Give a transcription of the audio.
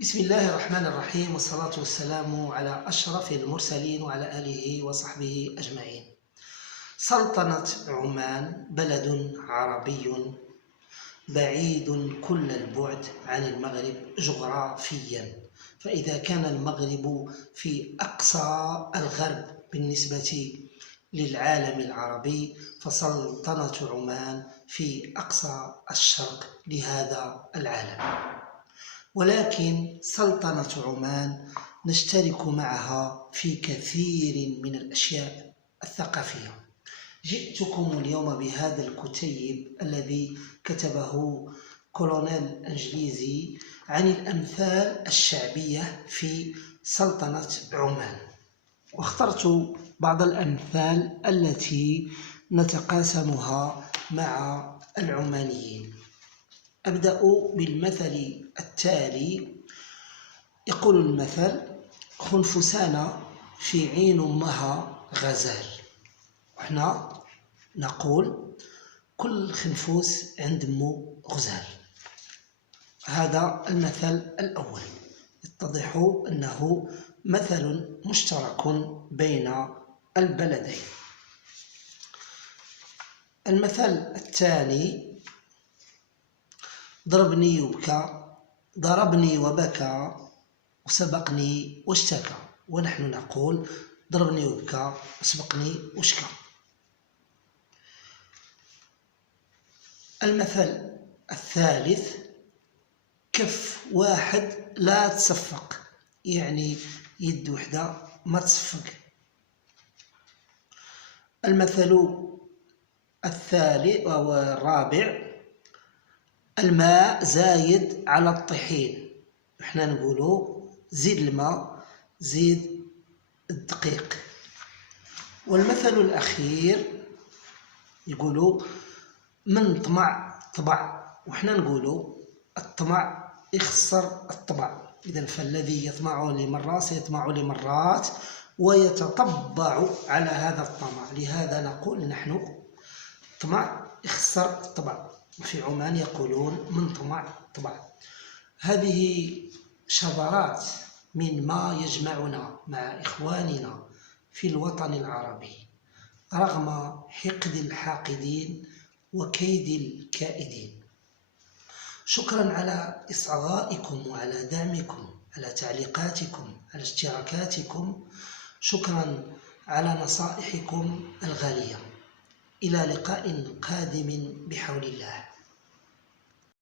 بسم الله الرحمن الرحيم، والصلاة والسلام على أشرف المرسلين وعلى آله وصحبه أجمعين. سلطنة عمان بلد عربي بعيد كل البعد عن المغرب جغرافيا، فإذا كان المغرب في أقصى الغرب بالنسبة للعالم العربي، فسلطنة عمان في أقصى الشرق لهذا العالم. ولكن سلطنة عمان نشترك معها في كثير من الأشياء الثقافية. جئتكم اليوم بهذا الكتيب الذي كتبه كولونيل إنجليزي عن الأمثال الشعبية في سلطنة عمان، واخترت بعض الأمثال التي نتقاسمها مع العمانيين. أبدأ بالمثل التالي. يقول المثل: خنفسانة في عين أمها غزال. وإحنا نقول كل خنفوس عند أمه غزال. هذا المثل الأول يتضح أنه مثل مشترك بين البلدين. المثل الثاني: ضربني وبكى وسبقني واشتكى. ونحن نقول ضربني وبكى وسبقني واشكى. المثل الثالث: كف واحد لا تصفق، يعني يد وحدة ما تصفق. المثل الثالث والرابع: الماء زايد على الطحين. احنا نقولوا زيد الماء زيد الدقيق. والمثل الأخير يقولوا من طمع طبع، وإحنا نقولوا الطمع يخسر الطبع. إذن فالذي يطمع لمرة سيطمع لمرات ويتطبع على هذا الطمع. لهذا نقول نحن طمع يخسر الطبع، وفي عمان يقولون من طمع طبع. هذه شذرات من ما يجمعنا مع إخواننا في الوطن العربي رغم حقد الحاقدين وكيد الكائدين. شكرا على إصغائكم وعلى دعمكم، على تعليقاتكم، على اشتراكاتكم. شكرا على نصائحكم الغالية. إلى لقاء قادم بحول الله.